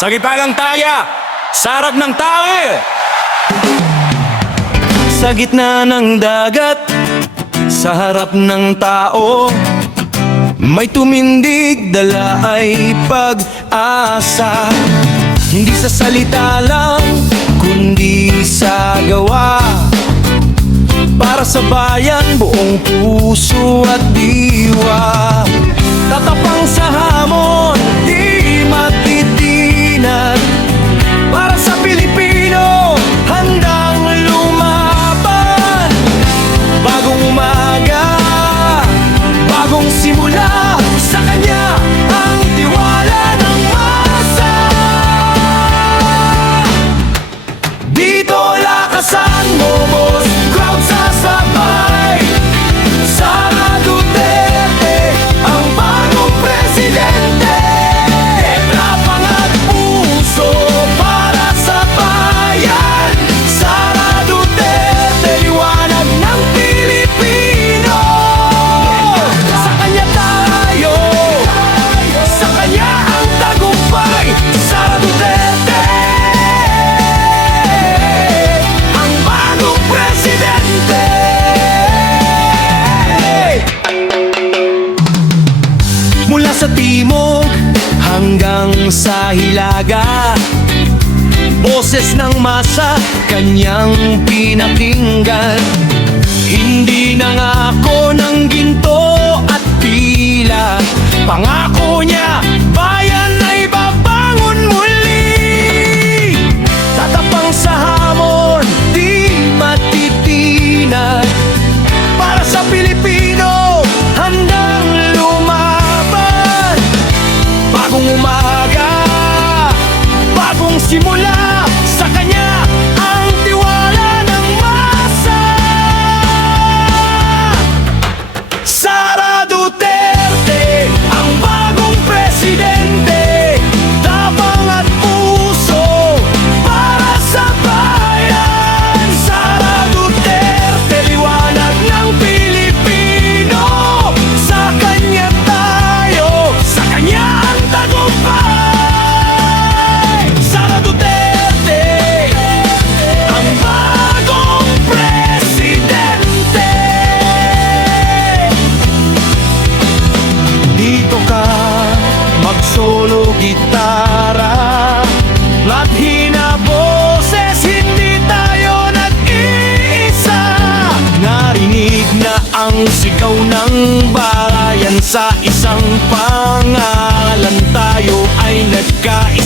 Sa gitna ng taya, sa harap ng tae. Sa gitna ng dagat, sa harap ng tao, may tumindig, dala ay pag-asa. Hindi sa salita lang, kundi sa gawa. Para sa bayan, buong puso at diwa. Tatapang sa hamon, di matitinag. Para sa Pilipino, handang lumaban. Bagong umaga, bagong simula. Sa kanya ang tiwala ng masa. Dito lakasan mo, boss, crowd sasabay. Sara Duterte, ang bagong presidente. Tapang at puso para sa bayan. Sara Duterte, liwanag ng Pilipino. Sa kanya tayo, sa kanya ang tagumpay. Sara Duterte, ang bagong presidente. Mula sa timog hanggang sa hilaga, boses ng masa kanyang pinakinggan. Hindi nangako ng ginto at pila, pangako niya bayan ay babangon muli. Tatapang sa hamon, di matitinag. Para sa Pilipino, handang lumaban. Bagong umaga, bagong simula. Sa kanya ang tiwala ng masa. Sara Duterte, ang bagong presidente. Tapang at puso para sa bayan. Sara Duterte, liwanag ng Pilipino. Sa kanya tayo, sa kanya ang tagumpay. Sara Duterte, ang bagong presidente. Dito ka mag-solo gitara at hinaboses, hindi tayo nag-iisa. Narinig na ang sigaw ng bayan, sa isang pangalan tayo ay nagkaisa.